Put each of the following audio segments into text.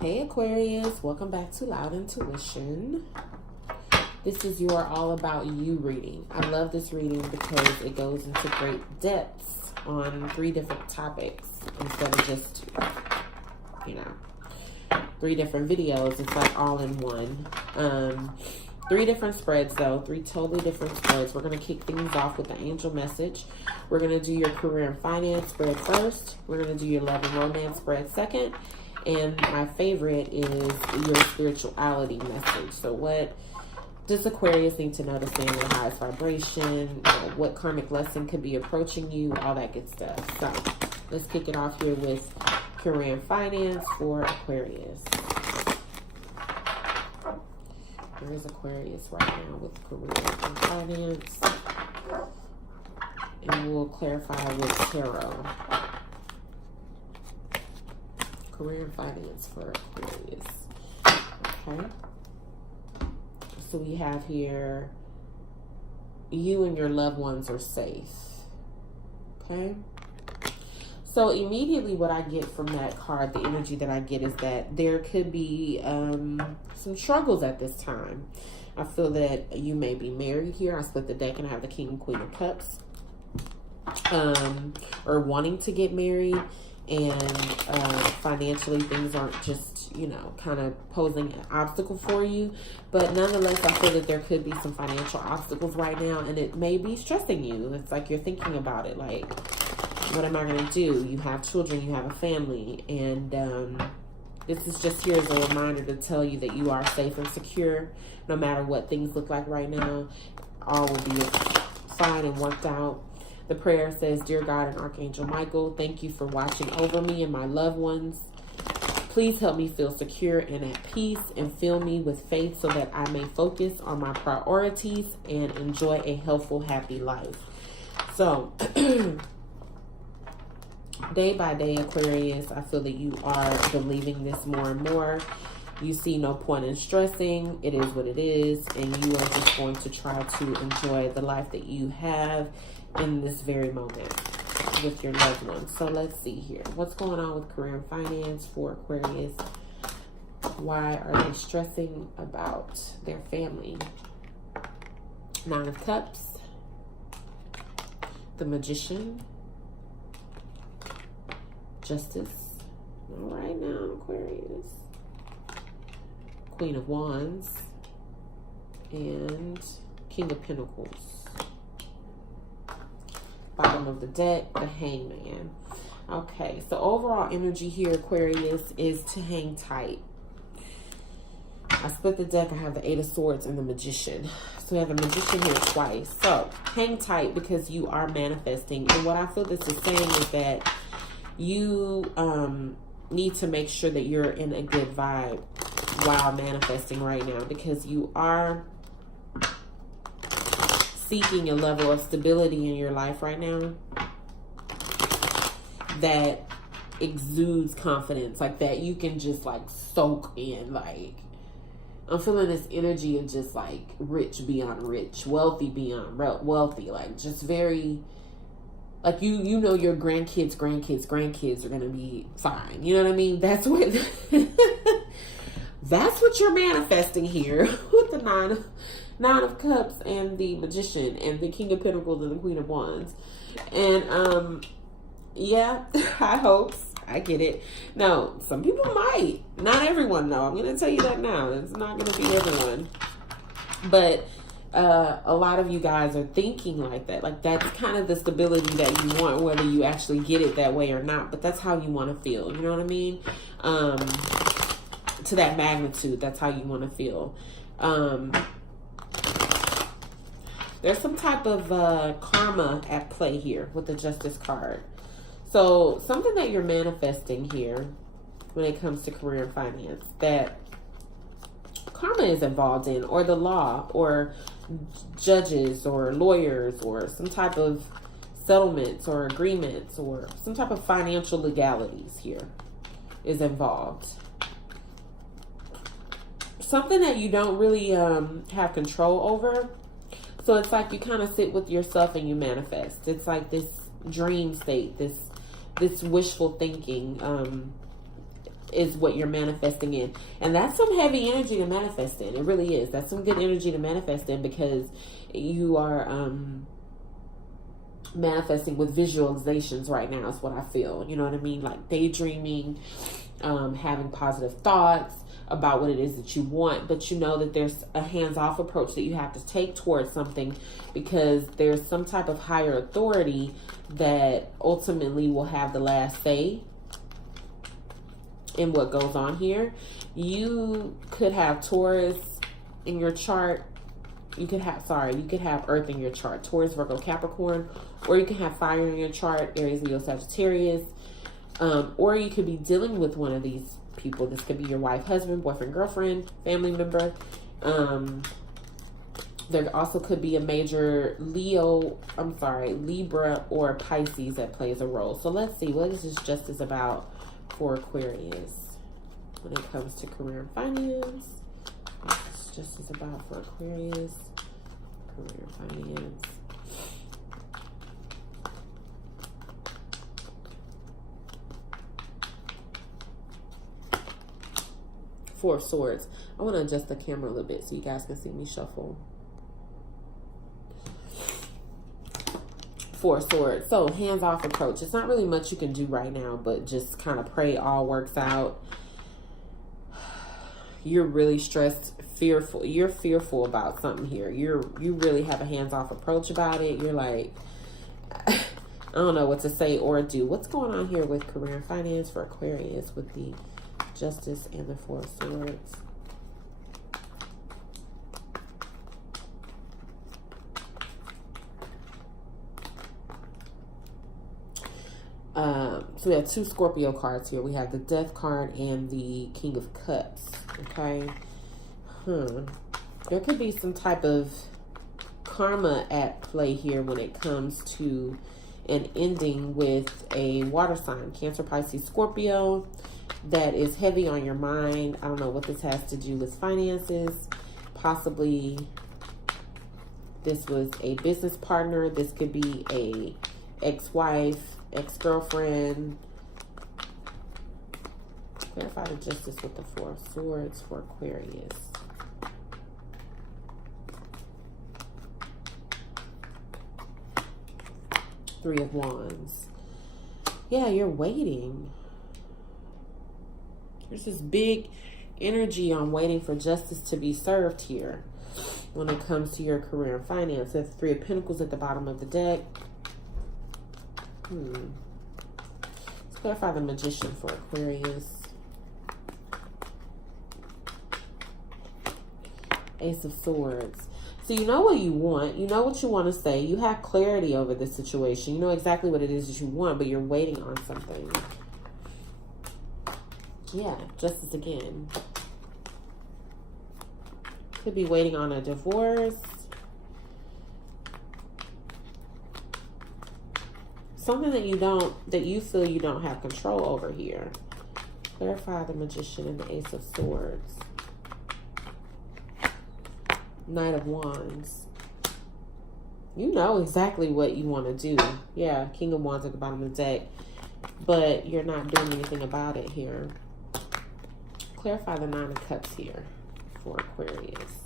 Hey Aquarius, welcome back to Loud Intuition. This is your all about you reading. I love this reading because it goes into great depths on 3 different topics instead of just, 3 different videos. It's like all in one. 3 different spreads though, 3 totally different spreads. We're going to kick things off with the angel message. We're going to do your career and finance spread first. We're going to do your love and romance spread second. And my favorite is your spirituality message. So what does Aquarius need to know to stay in their highest vibration? What karmic lesson could be approaching you? All that good stuff. So let's kick it off here with career and finance for Aquarius. Where is Aquarius right now with career and finance? And we'll clarify with tarot. Career and finance for Aquarius. Okay. So we have here, you and your loved ones are safe. Okay. So immediately what I get from that card, the energy that I get is that there could be some struggles at this time. I feel that you may be married here. I split the deck and I have the King and Queen of Cups. Or wanting to get married. And financially things aren't just, kind of posing an obstacle for you. But nonetheless, I feel that there could be some financial obstacles right now. And it may be stressing you. It's like you're thinking about it. Like, what am I going to do? You have children. You have a family. And this is just here as a reminder to tell you that you are safe and secure. No matter what things look like right now, all will be fine and worked out. The prayer says, Dear God and Archangel Michael, thank you for watching over me and my loved ones. Please help me feel secure and at peace and fill me with faith so that I may focus on my priorities and enjoy a healthful, happy life. So, day by day, Aquarius, I feel that you are believing this more and more. You see no point in stressing. It is what it is. And you are just going to try to enjoy the life that you have in this very moment with your loved ones. So let's see here. What's going on with career and finance for Aquarius? Why are they stressing about their family? 9 of Cups. The Magician. Justice. All right now, Aquarius. Queen of Wands. And King of Pentacles. Bottom of the deck, the Hangman. Okay, so overall energy here, Aquarius, is to hang tight. I split the deck. I have the 8 of Swords and the Magician. So we have the Magician here twice. So hang tight because you are manifesting. And what I feel this is saying is that you need to make sure that you're in a good vibe while manifesting right now, because you are seeking a level of stability in your life right now that exudes confidence, like that you can just like soak in. Like, I'm feeling this energy of just like rich beyond rich, wealthy beyond wealthy, like just very like you know your grandkids are gonna be fine. You know what I mean? That's what that's what you're manifesting here with the Nine of Cups and the Magician and the King of Pentacles and the Queen of Wands. And yeah, high hopes. I get it. No, some people might. Not everyone though. I'm going to tell you that now. It's not going to be everyone. But a lot of you guys are thinking like that. Like that's kind of the stability that you want, whether you actually get it that way or not. But that's how you want to feel. You know what I mean? To that magnitude, that's how you want to feel. There's some type of karma at play here with the Justice card. So something that you're manifesting here when it comes to career and finance that karma is involved in, or the law, or judges or lawyers, or some type of settlements or agreements, or some type of financial legalities here is involved. Something that you don't really have control over. So it's like you kind of sit with yourself and you manifest. It's like this dream state, this wishful thinking. is what you're manifesting in. And that's some heavy energy to manifest in. It really is. That's some good energy to manifest in, because you are manifesting with visualizations right now is what I feel. You know what I mean? Like daydreaming, having positive thoughts about what it is that you want, but you know that there's a hands-off approach that you have to take towards something, because there's some type of higher authority that ultimately will have the last say in what goes on here. You could have Taurus in your chart. You could have Earth in your chart, Taurus, Virgo, Capricorn, or you can have fire in your chart, Aries, Leo, Sagittarius, or you could be dealing with one of these people. This could be your wife, husband, boyfriend, girlfriend, family member. There also could be a major Libra or Pisces that plays a role. So let's see, what is this justice about for Aquarius when it comes to career and finance? What is this justice about for Aquarius? Career and finance. Four of Swords. I want to adjust the camera a little bit so you guys can see me shuffle. Four of Swords. So hands-off approach. It's not really much you can do right now, but just kind of pray all works out. You're really stressed, fearful. You're fearful about something here. You really have a hands-off approach about it. You're like, I don't know what to say or do. What's going on here with career and finance for Aquarius with the Justice and the Four of Swords? So we have two Scorpio cards here. We have the Death card and the King of Cups. Okay. There could be some type of karma at play here when it comes to an ending with a water sign, Cancer, Pisces, Scorpio, that is heavy on your mind. I don't know what this has to do with finances. Possibly this was a business partner. This could be a ex-wife, ex-girlfriend. Clarify the justice with the Four of Swords for Aquarius. Three of Wands. Yeah, you're waiting. There's this big energy on waiting for justice to be served here when it comes to your career and finance. There's Three of Pentacles at the bottom of the deck. Let's clarify the Magician for Aquarius. Ace of Swords. So you know what you want. You know what you want to say. You have clarity over this situation. You know exactly what it is that you want, but you're waiting on something. Yeah, justice again. Could be waiting on a divorce. Something that you feel you don't have control over here. Clarify the Magician and the Ace of Swords. Knight of Wands. You know exactly what you want to do. Yeah, King of Wands at the bottom of the deck. But you're not doing anything about it here. Clarify the Nine of Cups here for Aquarius.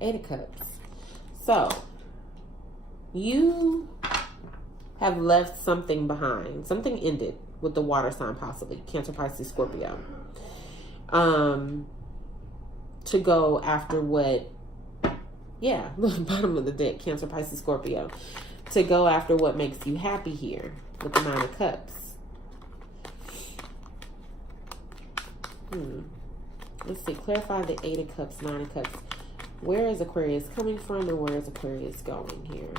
Eight of Cups. So, you have left something behind. Something ended with the water sign possibly. Cancer, Pisces, Scorpio. To go after what, yeah, bottom of the deck, Cancer, Pisces, Scorpio. To go after what makes you happy here with the Nine of Cups. Let's see, clarify the Eight of Cups, Nine of Cups. Where is Aquarius coming from and where is Aquarius going here?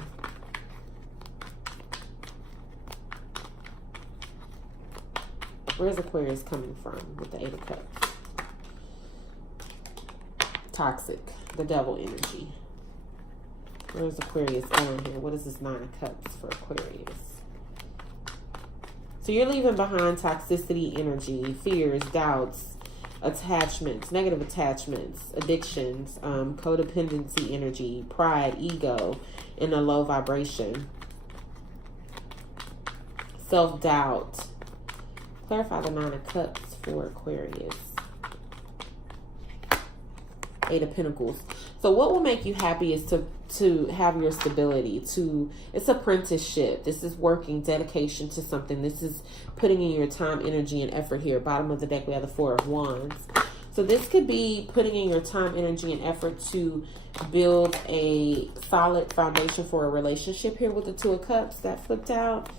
Where's Aquarius coming from with the Eight of Cups? Toxic, the devil energy. Where's Aquarius going here? What is this Nine of Cups for Aquarius? So you're leaving behind toxicity energy, fears, doubts, attachments, negative attachments, addictions, codependency energy, pride, ego, in a low vibration. self-doubt. Clarify the Nine of Cups for Aquarius. Eight of Pentacles. So what will make you happy is to have your stability. It's apprenticeship. This is working, dedication to something. This is putting in your time, energy, and effort here. Bottom of the deck, we have the Four of Wands. So this could be putting in your time, energy, and effort to build a solid foundation for a relationship here with the Two of Cups that flipped out.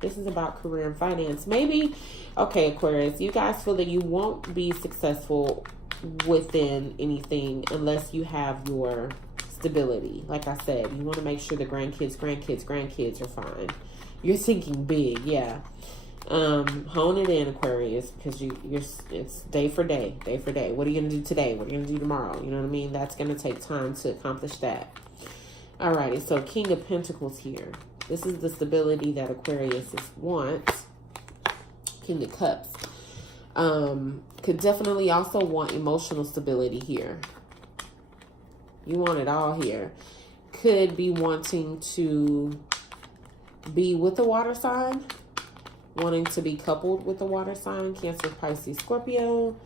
This is about career and finance. Maybe, okay, Aquarius, you guys feel that you won't be successful within anything unless you have your stability. Like I said, you want to make sure the grandkids are fine. You're thinking big, yeah. Hone it in, Aquarius, because it's day for day. What are you gonna do today? What are you gonna do tomorrow? You know what I mean? That's gonna take time to accomplish that. Alrighty, so King of Pentacles here. This is the stability that Aquarius wants. King of Cups. Could definitely also want emotional stability here. You want it all here. Could be wanting to be with a water sign. Wanting to be coupled with a water sign. Cancer, Pisces, Scorpio.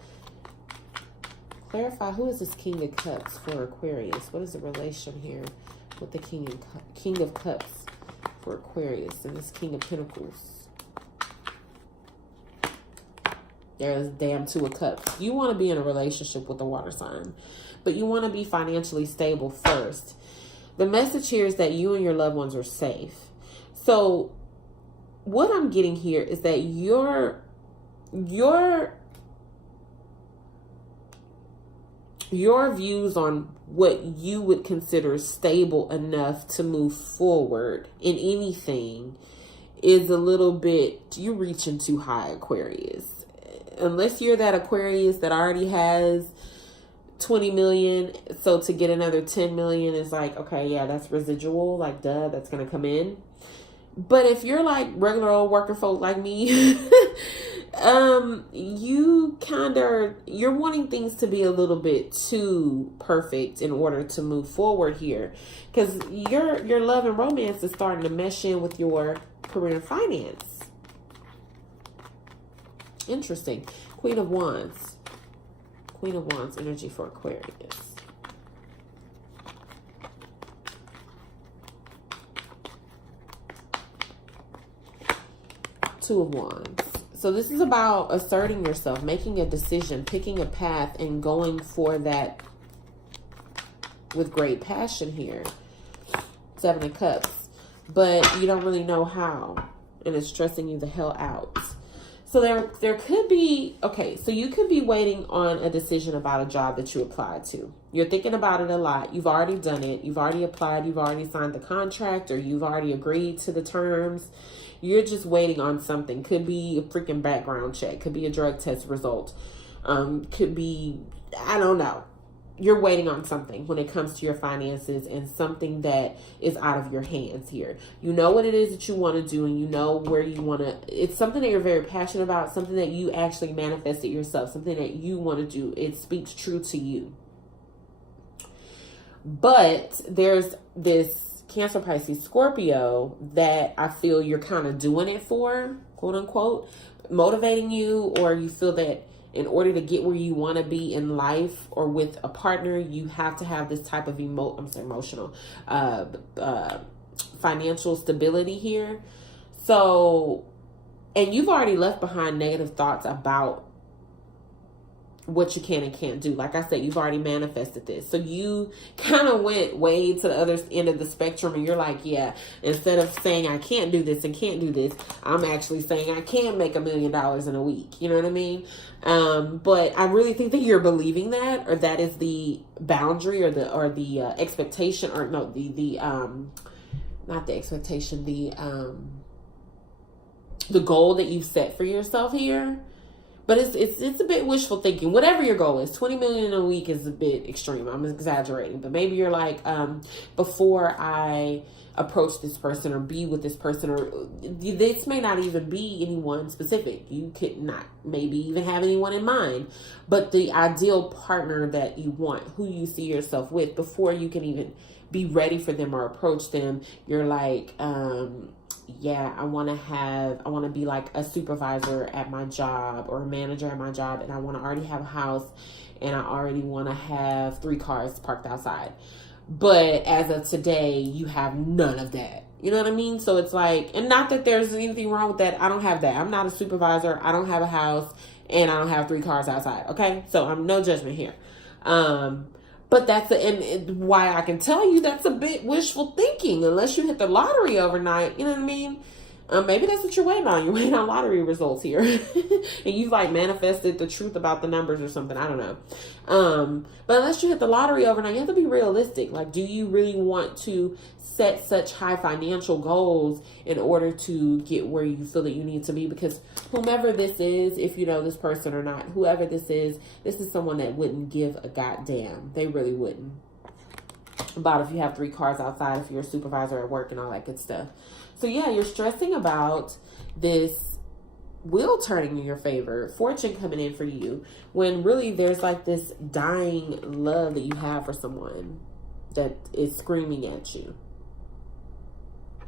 Clarify, who is this King of Cups for Aquarius? What is the relation here with the King of Cups for Aquarius and this King of Pentacles? There's damn Two of Cups. You want to be in a relationship with a water sign, but you want to be financially stable first. The message here is that you and your loved ones are safe. So what I'm getting here is that your views on what you would consider stable enough to move forward in anything is a little bit, you're reaching too high, Aquarius. Unless you're that Aquarius that already has 20 million. So to get another 10 million is like, okay, yeah, that's residual. Like, duh, that's going to come in. But if you're like regular old working folk like me, you're wanting things to be a little bit too perfect in order to move forward here. Because your love and romance is starting to mesh in with your career and finance. Interesting. Queen of Wands. Queen of Wands energy for Aquarius. Two of Wands. So this is about asserting yourself, making a decision, picking a path, and going for that with great passion here. Seven of Cups. But you don't really know how. And it's stressing you the hell out. So there could be, okay, so you could be waiting on a decision about a job that you applied to. You're thinking about it a lot. You've already done it. You've already applied. You've already signed the contract, or you've already agreed to the terms. You're just waiting on something. Could be a freaking background check. Could be a drug test result. Could be, I don't know. You're waiting on something when it comes to your finances, and something that is out of your hands here. You know what it is that you want to do, and you know where you want to. It's something that you're very passionate about, something that you actually manifested yourself, something that you want to do. It speaks true to you. But there's this Cancer, Pisces, Scorpio that I feel you're kind of doing it for, quote unquote, motivating you, or you feel that in order to get where you want to be in life or with a partner, you have to have this type of financial stability here. So, and you've already left behind negative thoughts about what you can and can't do. Like I said, you've already manifested this. So you kind of went way to the other end of the spectrum, and you're like, yeah, instead of saying I can't do this and can't do this, I'm actually saying I can make $1 million in a week. You know what I mean? But I really think that you're believing that, or that is the boundary, or the expectation, or no, not the expectation, the goal that you've set for yourself here. But it's a bit wishful thinking. Whatever your goal is, 20 million in a week is a bit extreme. I'm exaggerating. But maybe you're like, before I approach this person or be with this person, or this may not even be anyone specific. You could not maybe even have anyone in mind. But the ideal partner that you want, who you see yourself with, before you can even be ready for them or approach them. You're like, yeah, I want to be like a supervisor at my job or a manager at my job, and I want to already have a house, and I already want to have 3 cars parked outside. But as of today, you have none of that. You know what I mean? So it's like, and not that there's anything wrong with that. I don't have that. I'm not a supervisor. I don't have a house, and I don't have 3 cars outside. Okay? So I'm no judgment here. But that's why I can tell you that's a bit wishful thinking, unless you hit the lottery overnight. You know what I mean? Maybe that's what you're waiting on. You're waiting on lottery results here. And you've like manifested the truth about the numbers or something. I don't know. But unless you hit the lottery overnight, you have to be realistic. Like, do you really want to set such high financial goals in order to get where you feel that you need to be? Because whomever this is, if you know this person or not, whoever this is someone that wouldn't give a goddamn. They really wouldn't. About if you have 3 cars outside, if you're a supervisor at work and all that good stuff. So yeah, you're stressing about this wheel turning in your favor, fortune coming in for you, when really there's like this dying love that you have for someone that is screaming at you.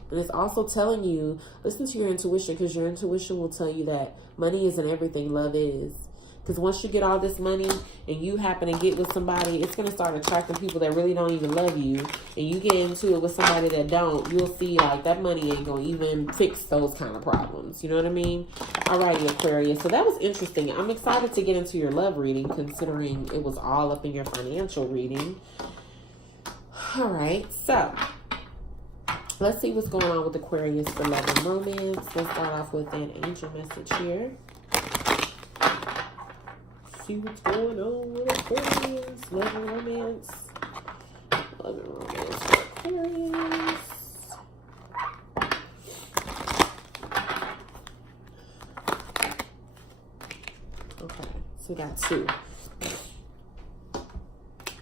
And it's also telling you, listen to your intuition, because your intuition will tell you that money isn't everything, love is. Because once you get all this money and you happen to get with somebody, it's going to start attracting people that really don't even love you. And you get into it with somebody that don't, you'll see like that money ain't going to even fix those kind of problems. You know what I mean? Alrighty, Aquarius. So that was interesting. I'm excited to get into your love reading, considering it was all up in your financial reading. All right. So let's see what's going on with Aquarius for love and romance. Let's start off with an angel message here. See what's going on with Aquarius. Love and romance. Love and romance for Aquarius. Okay, so we got 2.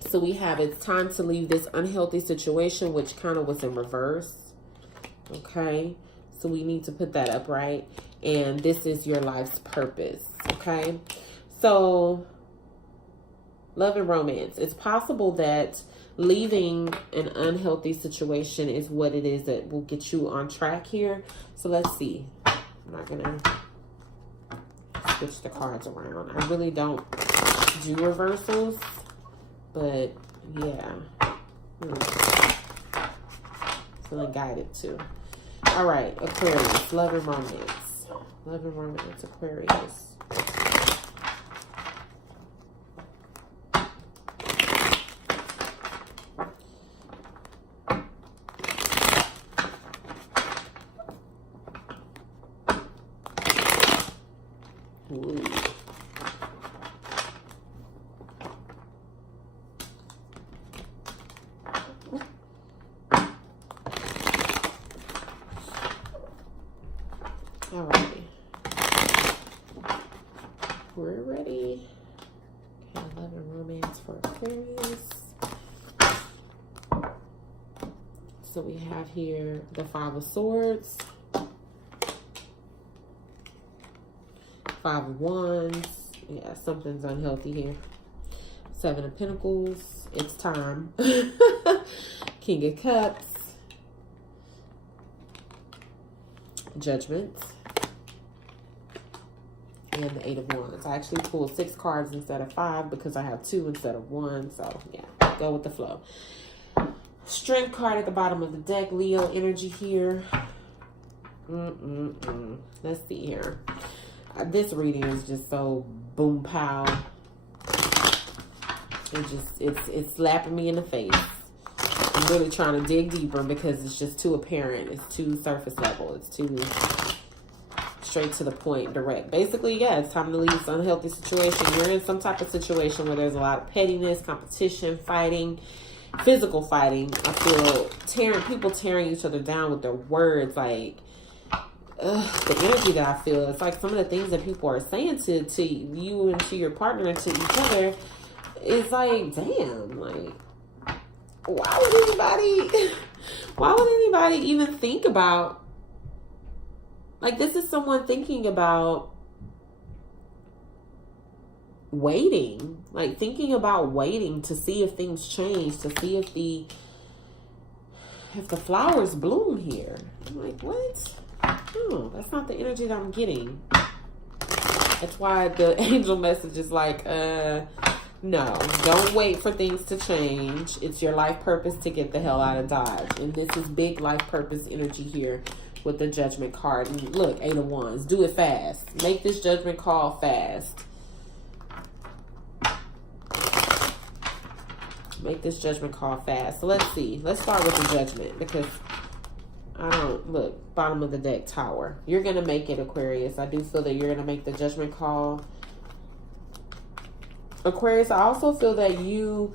So we have, it's time to leave this unhealthy situation, which kind of was in reverse. Okay, so we need to put that up right. And this is your life's purpose. Okay. So, love and romance. It's possible that leaving an unhealthy situation is what it is that will get you on track here. So, let's see. I'm not going to switch the cards around. I really don't do reversals, but yeah. Feeling guided too. All right, Aquarius. Love and romance. Love and romance, Aquarius. Ooh. All right. We're ready. Okay, love and romance for Aquarius. So we have here the 5 of Swords, 5 of Wands. Yeah, something's unhealthy here. 7 of Pentacles. It's time. King of Cups. Judgment. And the 8 of Wands. I actually pulled 6 cards instead of 5 because I have 2 instead of 1. So, yeah, go with the flow. Strength card at the bottom of the deck. Leo energy here. Let's see here. This reading is just so boom pow. It's slapping me in the face. I'm really trying to dig deeper because it's just too apparent. It's too surface level. It's too straight to the point, direct. Basically, yeah, it's time to leave this unhealthy situation. You're in some type of situation where there's a lot of pettiness, competition, fighting, physical fighting. I feel people tearing each other down with their words. Like, the energy that I feel, it's like some of the things that people are saying to you and to your partner and to each other is like, damn, like, why would anybody even think about, like, this is someone thinking about waiting, like thinking about waiting to see if things change, to see if if the flowers bloom here. I'm like, what? Oh, that's not the energy that I'm getting. That's why the angel message is like, no, don't wait for things to change. It's your life purpose to get the hell out of Dodge. And this is big life purpose energy here with the Judgment card. And look, 8 of Wands. Do it fast. Make this judgment call fast. Make this judgment call fast. So let's see. Let's start with the Judgment because I don't, look, bottom of the deck, Tower. You're going to make it, Aquarius. I do feel that you're going to make the judgment call. Aquarius, I also feel that you,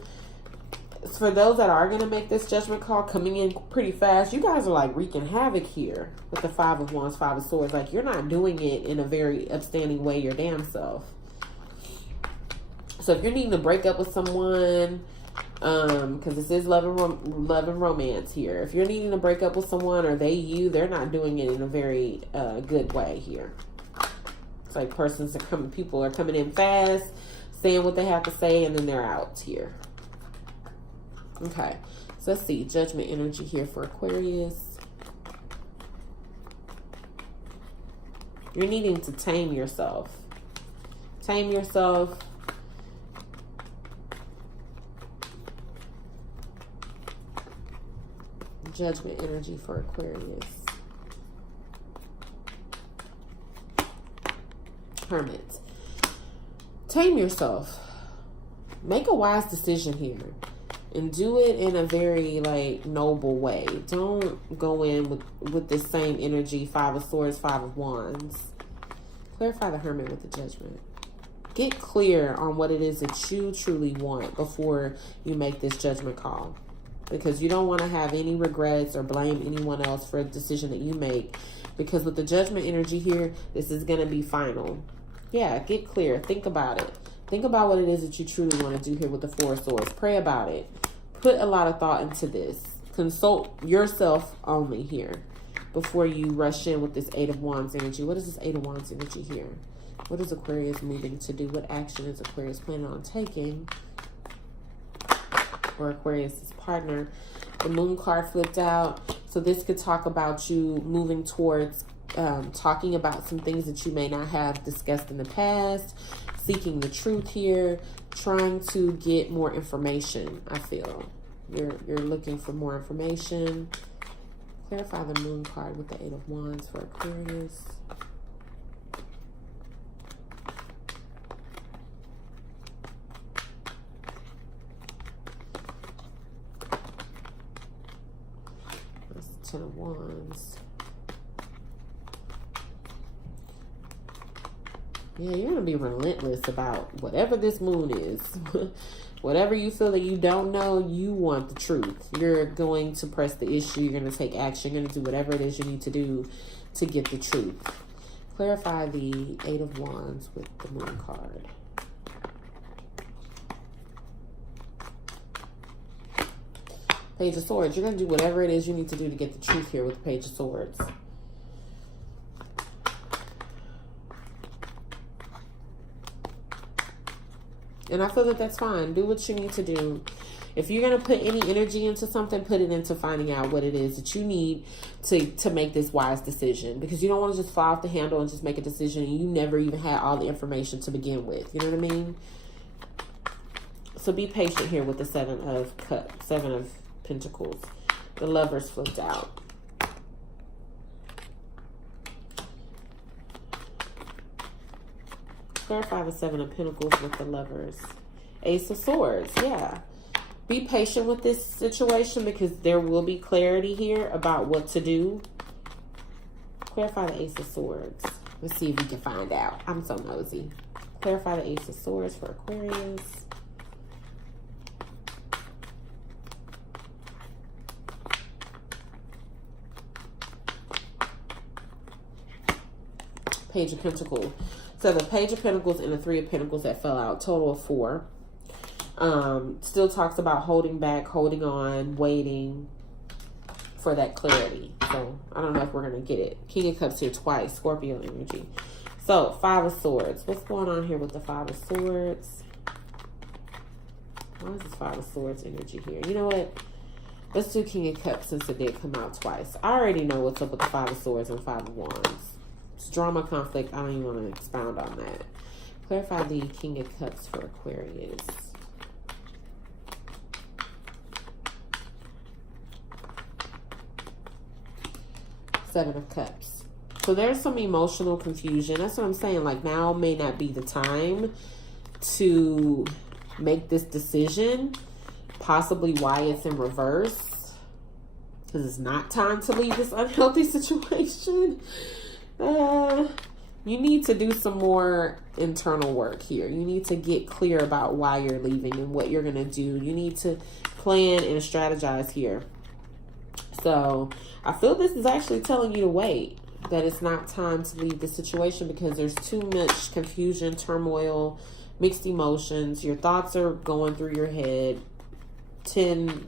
for those that are going to make this judgment call coming in pretty fast, you guys are like wreaking havoc here with the 5 of Wands, 5 of Swords. Like you're not doing it in a very upstanding way your damn self. So if you're needing to break up with someone, because this is love and romance here. If you're needing to break up with someone or they're not doing it in a very good way here. It's like people are coming in fast, saying what they have to say, and then they're out here. Okay, so let's see. Judgment energy here for Aquarius. You're needing to tame yourself. Tame yourself. Judgment energy for Aquarius. Hermit. Tame yourself. Make a wise decision here. And do it in a very, like, noble way. Don't go in with this same energy. 5 of Swords, 5 of Wands. Clarify the Hermit with the Judgment. Get clear on what it is that you truly want before you make this judgment call. Because you don't want to have any regrets or blame anyone else for a decision that you make. Because with the Judgment energy here, this is going to be final. Yeah, get clear. Think about it. Think about what it is that you truly want to do here with the 4 of Swords. Pray about it. Put a lot of thought into this. Consult yourself only here before you rush in with this 8 of Wands energy. What is this 8 of Wands energy here? What is Aquarius moving to do? What action is Aquarius planning on taking? Or Aquarius' partner. The Moon card flipped out. So this could talk about you moving towards talking about some things that you may not have discussed in the past. Seeking the truth here. Trying to get more information, I feel. You're looking for more information. Clarify the Moon card with the 8 of Wands for Aquarius. That's 10 of Wands. Yeah, you're going to be relentless about whatever this moon is. Whatever you feel that you don't know, you want the truth. You're going to press the issue. You're going to take action. You're going to do whatever it is you need to do to get the truth. Clarify the 8 of Wands with the Moon card. Page of Swords. You're going to do whatever it is you need to do to get the truth here with the Page of Swords. And I feel that that's fine. Do what you need to do. If you're going to put any energy into something, put it into finding out what it is that you need to make this wise decision. Because you don't want to just fly off the handle and just make a decision and you never even had all the information to begin with. You know what I mean? So be patient here with the 7 of Cups, 7 of Pentacles. The Lovers flipped out. Clarify the 7 of Pentacles with the Lovers. Ace of Swords, yeah. Be patient with this situation because there will be clarity here about what to do. Clarify the Ace of Swords. Let's see if we can find out. I'm so nosy. Clarify the Ace of Swords for Aquarius. Page of Pentacles. So the Page of Pentacles and the 3 of Pentacles that fell out, total of 4. Still talks about holding back, holding on, waiting for that clarity. So I don't know if we're going to get it. King of Cups here twice, Scorpio energy. So 5 of Swords. What's going on here with the 5 of Swords? Why is this 5 of Swords energy here? You know what? Let's do King of Cups since it did come out twice. I already know what's up with the Five of Swords and Five of Wands. It's drama, conflict. I don't even want to expound on that. Clarify the King of Cups for Aquarius. Seven of Cups. So there's some emotional confusion. That's what I'm saying. Like, now may not be the time to make this decision. Possibly why it's in reverse. Because it's not time to leave this unhealthy situation. You need to do some more internal work here. You need to get clear about why you're leaving and what you're going to do. You need to plan and strategize here. So I feel this is actually telling you to wait. That it's not time to leave the situation because there's too much confusion, turmoil, mixed emotions. Your thoughts are going through your head 10,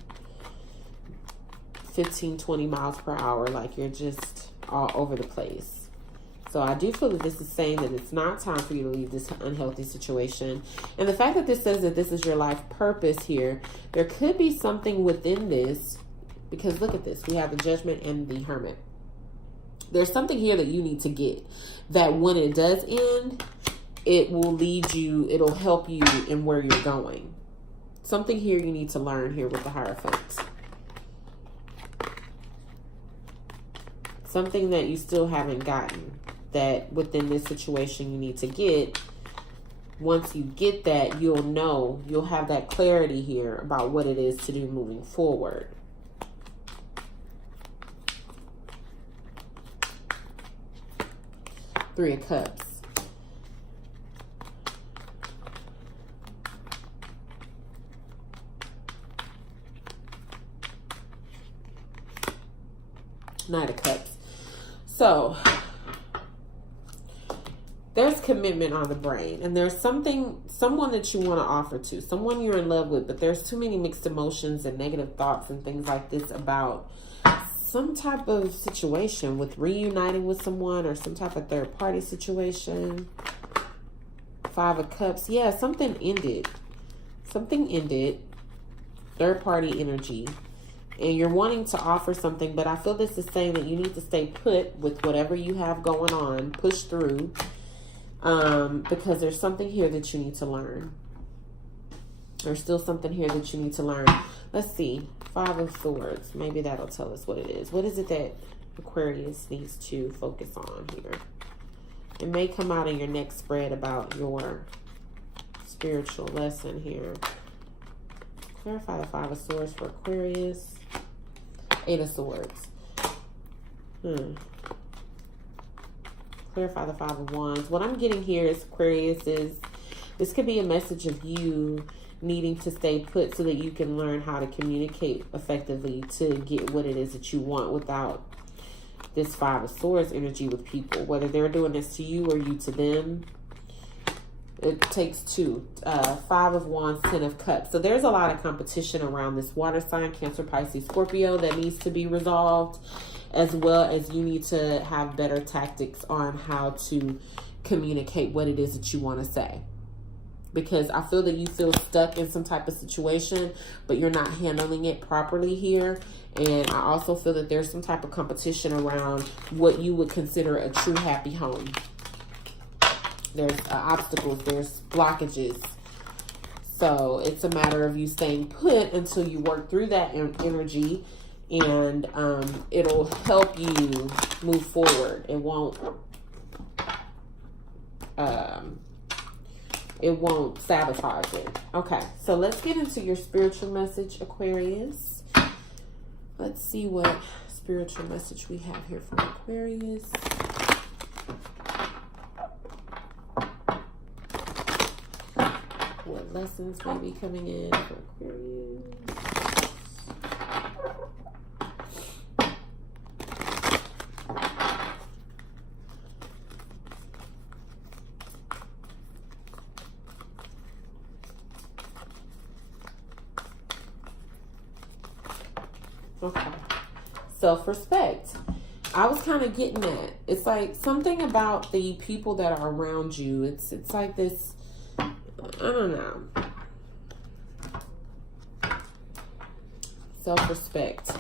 15, 20 miles per hour. Like, you're just all over the place. So I do feel that this is saying that it's not time for you to leave this unhealthy situation. And the fact that this says that this is your life purpose here, there could be something within this. Because look at this. We have the Judgment and the Hermit. There's something here that you need to get. That when it does end, it will lead you, it'll help you in where you're going. Something here you need to learn here with the Hierophant. Something that you still haven't gotten. That within this situation you need to get. Once you get that, you'll know, you'll have that clarity here about what it is to do moving forward. Three of Cups. Knight of Cups. So there's commitment on the brain, and there's someone that you want to offer to, someone you're in love with, but there's too many mixed emotions and negative thoughts and things like this about some type of situation with reuniting with someone or some type of third party situation. Five of Cups. Yeah, something ended. Something ended. Third party energy. And you're wanting to offer something, but I feel this is saying that you need to stay put with whatever you have going on. Push through. Because there's something here that you need to learn. There's still something here that you need to learn. Let's see. Five of Swords. Maybe that'll tell us what it is. What is it that Aquarius needs to focus on here? It may come out in your next spread about your spiritual lesson here. Clarify the Five of Swords for Aquarius. Eight of Swords. Clarify the Five of Wands. What I'm getting here is Aquarius is, this could be a message of you needing to stay put so that you can learn how to communicate effectively to get what it is that you want without this Five of Swords energy with people. Whether they're doing this to you or you to them. It takes two. Five of Wands, Ten of Cups. So there's a lot of competition around this water sign, Cancer, Pisces, Scorpio, that needs to be resolved. As well as you need to have better tactics on how to communicate what it is that you want to say. Because I feel that you feel stuck in some type of situation, but you're not handling it properly here. And I also feel that there's some type of competition around what you would consider a true happy home. There's obstacles, there's blockages. So it's a matter of you staying put until you work through that energy, and it'll help you move forward. It won't sabotage it. Okay, so let's get into your spiritual message, Aquarius. Let's see what spiritual message we have here for Aquarius. What lessons may be coming in for Aquarius? Okay. Self-respect. I was kind of getting that. It's like something about the people that are around you. It's like this, I don't know. Self-respect.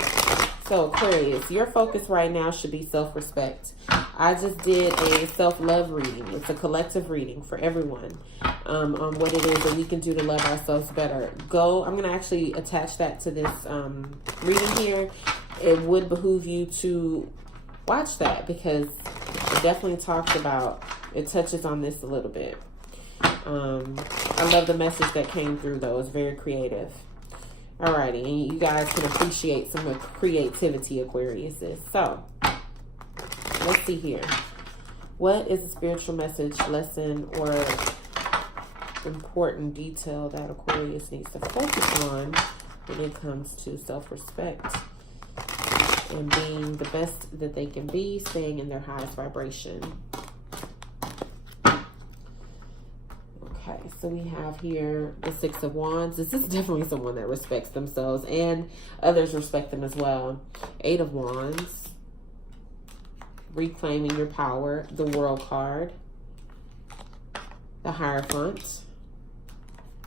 So Aquarius, your focus right now should be self-respect. I just did a self-love reading. It's a collective reading for everyone on what it is that we can do to love ourselves better. I'm going to actually attach that to this reading here. It would behoove you to watch that because it definitely talks about, it touches on this a little bit. I love the message that came through though. It's very creative. Alrighty, and you guys can appreciate some of the creativity Aquarius is. So, let's see here. What is the spiritual message, lesson, or important detail that Aquarius needs to focus on when it comes to self-respect and being the best that they can be, staying in their highest vibration? Okay, so we have here the Six of Wands. This is definitely someone that respects themselves and others respect them as well. Eight of Wands. Reclaiming your power. The World card. The Hierophant.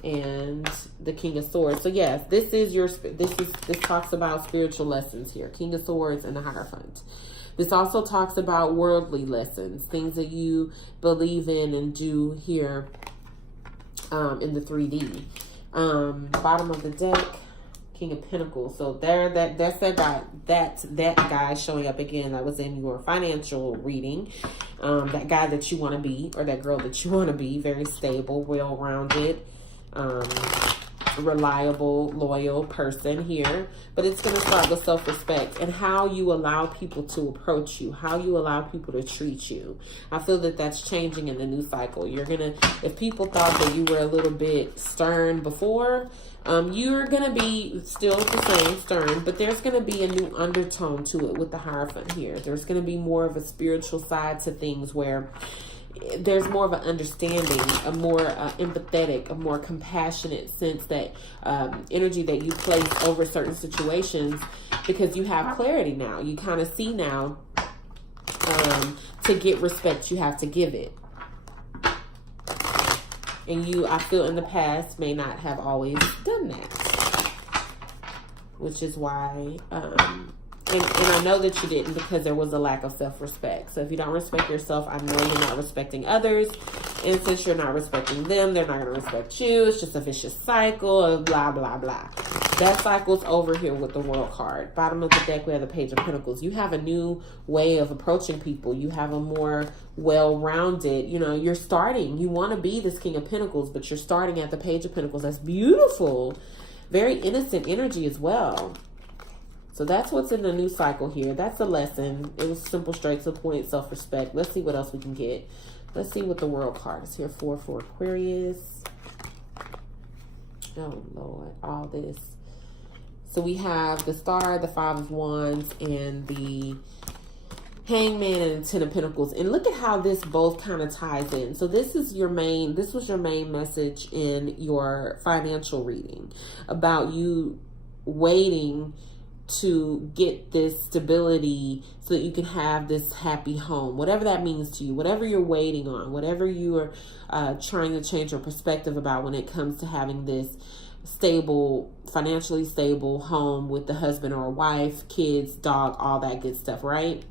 And the King of Swords. So yes, this talks about spiritual lessons here. King of Swords and the Hierophant. This also talks about worldly lessons. Things that you believe in and do here. In the 3D. Bottom of the deck, King of Pentacles. So that's that guy. That guy showing up again that was in your financial reading. That guy that you want to be, or that girl that you want to be. Very stable, well-rounded, reliable, loyal person here. But it's going to start with self-respect and how you allow people to approach you, how you allow people to treat you. I feel that that's changing in the new cycle. You're going to, if people thought that you were a little bit stern before, you're going to be still the same stern, but there's going to be a new undertone to it with the Hierophant here. There's going to be more of a spiritual side to things where there's more of an understanding, a more empathetic, a more compassionate sense that energy that you place over certain situations because you have clarity now. You kind of see now to get respect, you have to give it. And you, I feel in the past, may not have always done that. Which is why... And I know that you didn't because there was a lack of self-respect. So if you don't respect yourself, I know you're not respecting others. And since you're not respecting them, they're not going to respect you. It's just a vicious cycle of blah, blah, blah. That cycle's over here with the World card. Bottom of the deck, we have the Page of Pentacles. You have a new way of approaching people. You have a more well-rounded, you're starting. You want to be this King of Pentacles, but you're starting at the Page of Pentacles. That's beautiful. Very innocent energy as well. So that's what's in the new cycle here. That's a lesson. It was simple, straight to the point, self-respect. Let's see what else we can get. Let's see what the World card is here for Aquarius. Oh, Lord. All this. So we have the Star, the Five of Wands, and the Hangman and the Ten of Pentacles. And look at how this both kind of ties in. So this was your main message in your financial reading about you waiting to get this stability so that you can have this happy home, whatever that means to you, whatever you're waiting on, whatever you are trying to change your perspective about when it comes to having this stable, financially stable home with the husband or wife, kids, dog, all that good stuff, right?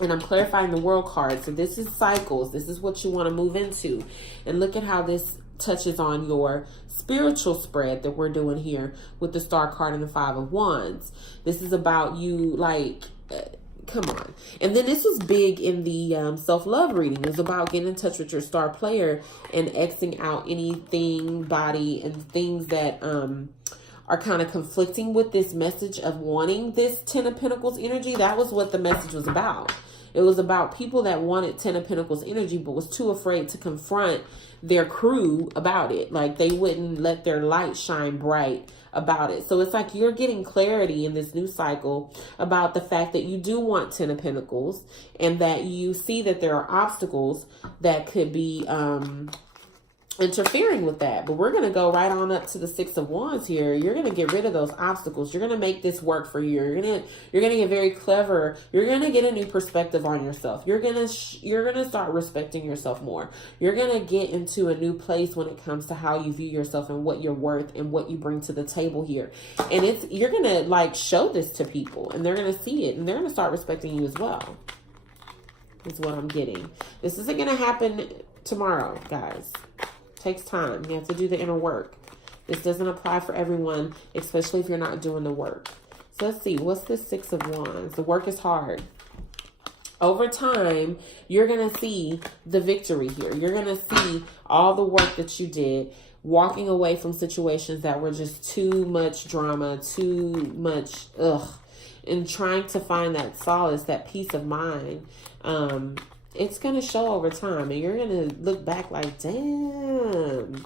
And I'm clarifying the World card. So this is cycles. This is what you want to move into. And look at how this touches on your spiritual spread that we're doing here with the Star card and the Five of Wands. This is about you, come on. And then this was big in the self-love reading. It's about getting in touch with your star player and Xing out anything, body, and things that are kind of conflicting with this message of wanting this Ten of Pentacles energy. That was what the message was about. It was about people that wanted Ten of Pentacles energy but was too afraid to confront their crew about it. Like they wouldn't let their light shine bright about it. So it's like you're getting clarity in this new cycle about the fact that you do want Ten of Pentacles and that you see that there are obstacles that could be interfering with that. But we're going to go right on up to the Six of Wands here. You're going to get rid of those obstacles. You're going to make this work for you. You're going to get very clever. You're going to get a new perspective on yourself. You're going to start respecting yourself more. You're going to get into a new place when it comes to how you view yourself and what you're worth and what you bring to the table here. And you're going to like show this to people, and they're going to see it, and they're going to start respecting you as well. Is what I'm getting. This isn't going to happen tomorrow, guys. Takes time. You have to do the inner work. This doesn't apply for everyone, especially if you're not doing the work. So let's see. What's this Six of Wands? The work is hard. Over time, you're going to see the victory here. You're going to see all the work that you did, walking away from situations that were just too much drama, too much and trying to find that solace, that peace of mind. It's going to show over time, and you're going to look back like, damn,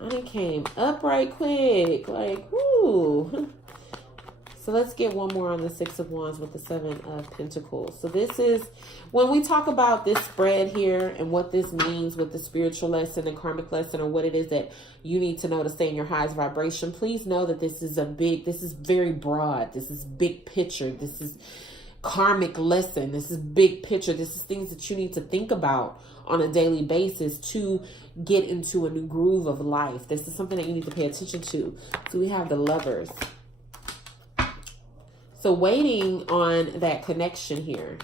I done came up right quick. Like, whoo. So let's get one more on the Six of Wands with the Seven of Pentacles. So this is, when we talk about this spread here and what this means with the spiritual lesson and karmic lesson, or what it is that you need to know to stay in your highest vibration, please know that this is very broad. This is big picture. This is karmic lesson. This is big picture. This is things that you need to think about on a daily basis to get into a new groove of life. This is something that you need to pay attention to. So we have the Lovers. So waiting on that connection here,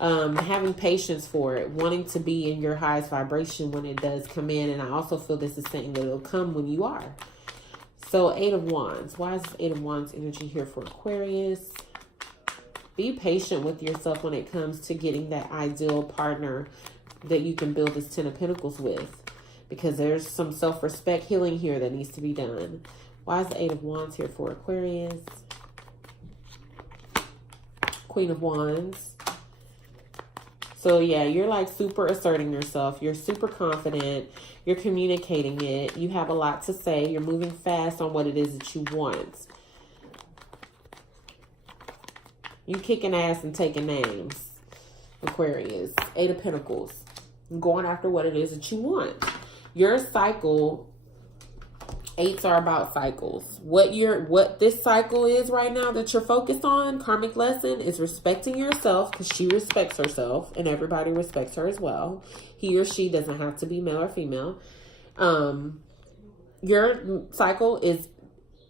having patience for it, wanting to be in your highest vibration when it does come in. And I also feel this is saying that it'll come when you are. So Eight of Wands. Why is this Eight of Wands energy here for Aquarius? Be patient with yourself when it comes to getting that ideal partner that you can build this Ten of Pentacles with, because there's some self-respect healing here that needs to be done. Why is the Eight of Wands here for Aquarius? Queen of Wands. So yeah, you're like super asserting yourself. You're super confident. You're communicating it. You have a lot to say. You're moving fast on what it is that you want. You kicking ass and taking names, Aquarius. Eight of Pentacles. Going after what it is that you want. Your cycle, eights are about cycles. What this cycle is right now that you're focused on, karmic lesson, is respecting yourself, because she respects herself and everybody respects her as well. He or she doesn't have to be male or female. Your cycle is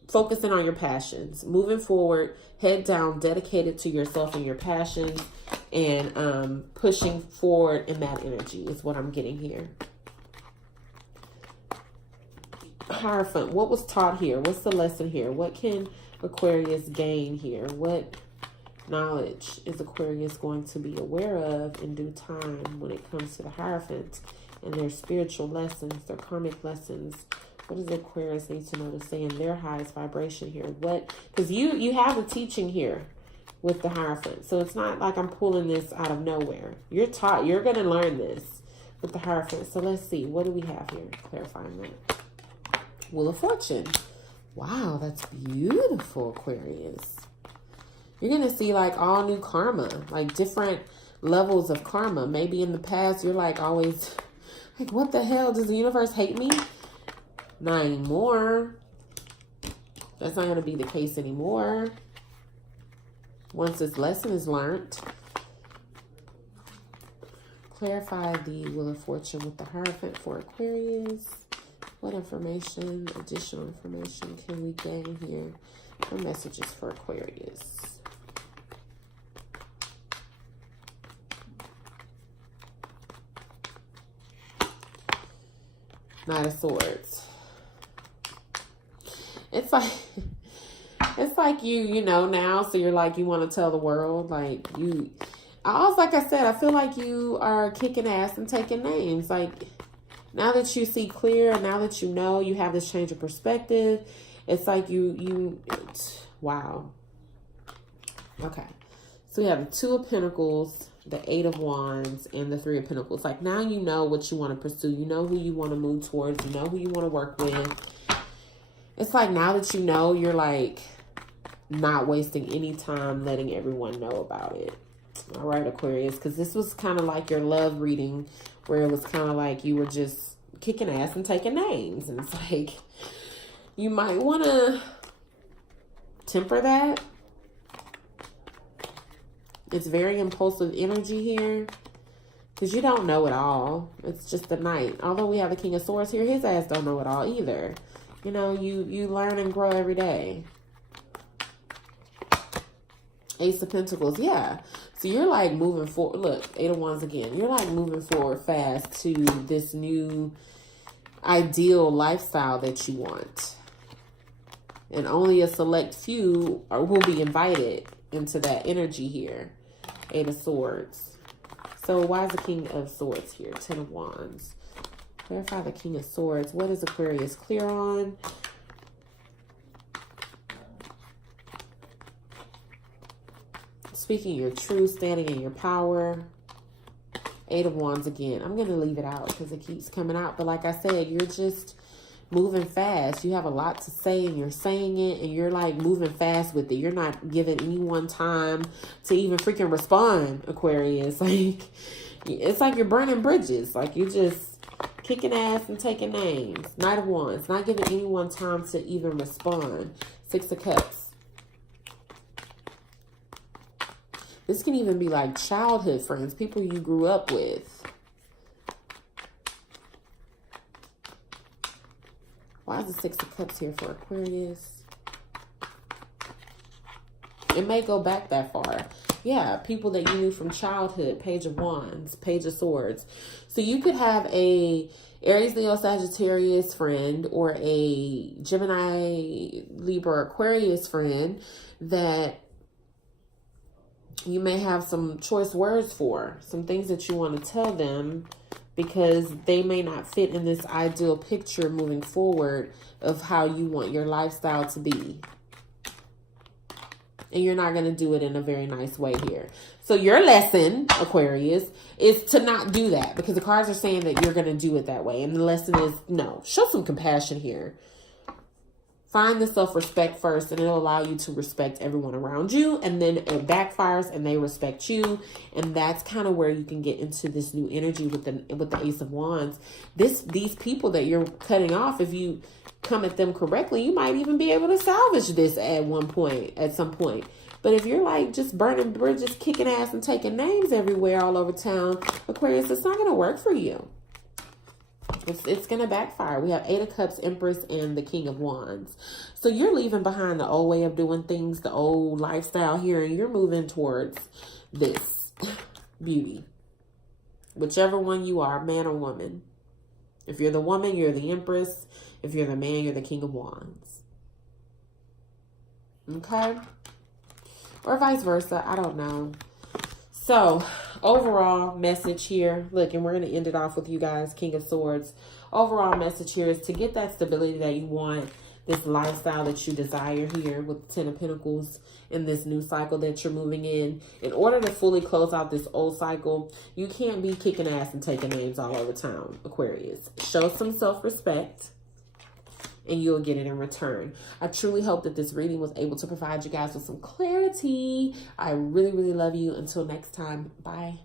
focusing on your passions, moving forward, head down, dedicated to yourself and your passions, and pushing forward in that energy is what I'm getting here. Hierophant, what was taught here? What's the lesson here? What can Aquarius gain here? What knowledge is Aquarius going to be aware of in due time when it comes to the Hierophant and their spiritual lessons, their karmic lessons? What does Aquarius need to know to stay in their highest vibration here? Because you have a teaching here with the Hierophant. So it's not like I'm pulling this out of nowhere. You're taught. You're going to learn this with the Hierophant. So let's see. What do we have here? Clarifying that. Wheel of Fortune. Wow, that's beautiful, Aquarius. You're going to see like all new karma, like different levels of karma. Maybe in the past, you're like always like, what the hell? Does the universe hate me? Not anymore. That's not going to be the case anymore. Once this lesson is learned. Clarify the Wheel of Fortune with the Hierophant for Aquarius. What information, additional information can we gain here? What messages for Aquarius? Knight of Swords. It's like you know now, so you're like, you want to tell the world, like like I said, I feel like you are kicking ass and taking names. Like, now that you see clear, now that you know, you have this change of perspective. It's like wow. Okay. So we have the Two of Pentacles, the Eight of Wands, and the Three of Pentacles. Like, now you know what you want to pursue. You know who you want to move towards. You know who you want to work with. It's like, now that you know, you're like not wasting any time letting everyone know about it. All right, Aquarius, because this was kind of like your love reading where it was kind of like you were just kicking ass and taking names. And it's like you might want to temper that. It's very impulsive energy here because you don't know it all. It's just the Knight. Although we have the King of Swords here, his ass don't know it all either. You know, you learn and grow every day. Ace of Pentacles, yeah. So you're like moving forward. Look, Eight of Wands again. You're like moving forward fast to this new ideal lifestyle that you want. And only a select few will be invited into that energy here. Eight of Swords. So why is the King of Swords here? Ten of Wands. Clarify the King of Swords. What is Aquarius clear on? Speaking your truth, standing in your power. Eight of Wands again. I'm going to leave it out because it keeps coming out. But like I said, you're just moving fast. You have a lot to say and you're saying it and you're like moving fast with it. You're not giving anyone time to even freaking respond, Aquarius. Like, it's like you're burning bridges. Like you're just kicking ass and taking names. Knight of Wands. Not giving anyone time to even respond. Six of Cups. This can even be like childhood friends, people you grew up with. Why is the Six of Cups here for Aquarius? It may go back that far. Yeah, people that you knew from childhood. Page of Wands, Page of Swords. So you could have a Aries, Leo, Sagittarius friend or a Gemini, Libra, Aquarius friend that you may have some choice words for. Some things that you want to tell them because they may not fit in this ideal picture moving forward of how you want your lifestyle to be. And you're not going to do it in a very nice way here. So your lesson, Aquarius, is to not do that because the cards are saying that you're going to do it that way. And the lesson is, no, show some compassion here. Find the self-respect first and it'll allow you to respect everyone around you. And then it backfires and they respect you. And that's kind of where you can get into this new energy with the Ace of Wands. These people that you're cutting off, if you come at them correctly, you might even be able to salvage this at some point. But if you're like just burning bridges, kicking ass and taking names everywhere all over town, Aquarius, it's not going to work for you. It's going to backfire. We have Eight of Cups, Empress, and the King of Wands. So you're leaving behind the old way of doing things, the old lifestyle here, and you're moving towards this beauty. Whichever one you are, man or woman. If you're the woman, you're the Empress. If you're the man, you're the King of Wands. Okay? Or vice versa. I don't know. So, overall message here. Look, and we're going to end it off with you guys, King of Swords. Overall message here is to get that stability that you want, this lifestyle that you desire here with the Ten of Pentacles in this new cycle that you're moving in. In order to fully close out this old cycle, you can't be kicking ass and taking names all over town, Aquarius. Show some self-respect and you'll get it in return. I truly hope that this reading was able to provide you guys with some clarity. I really, really love you. Until next time, bye.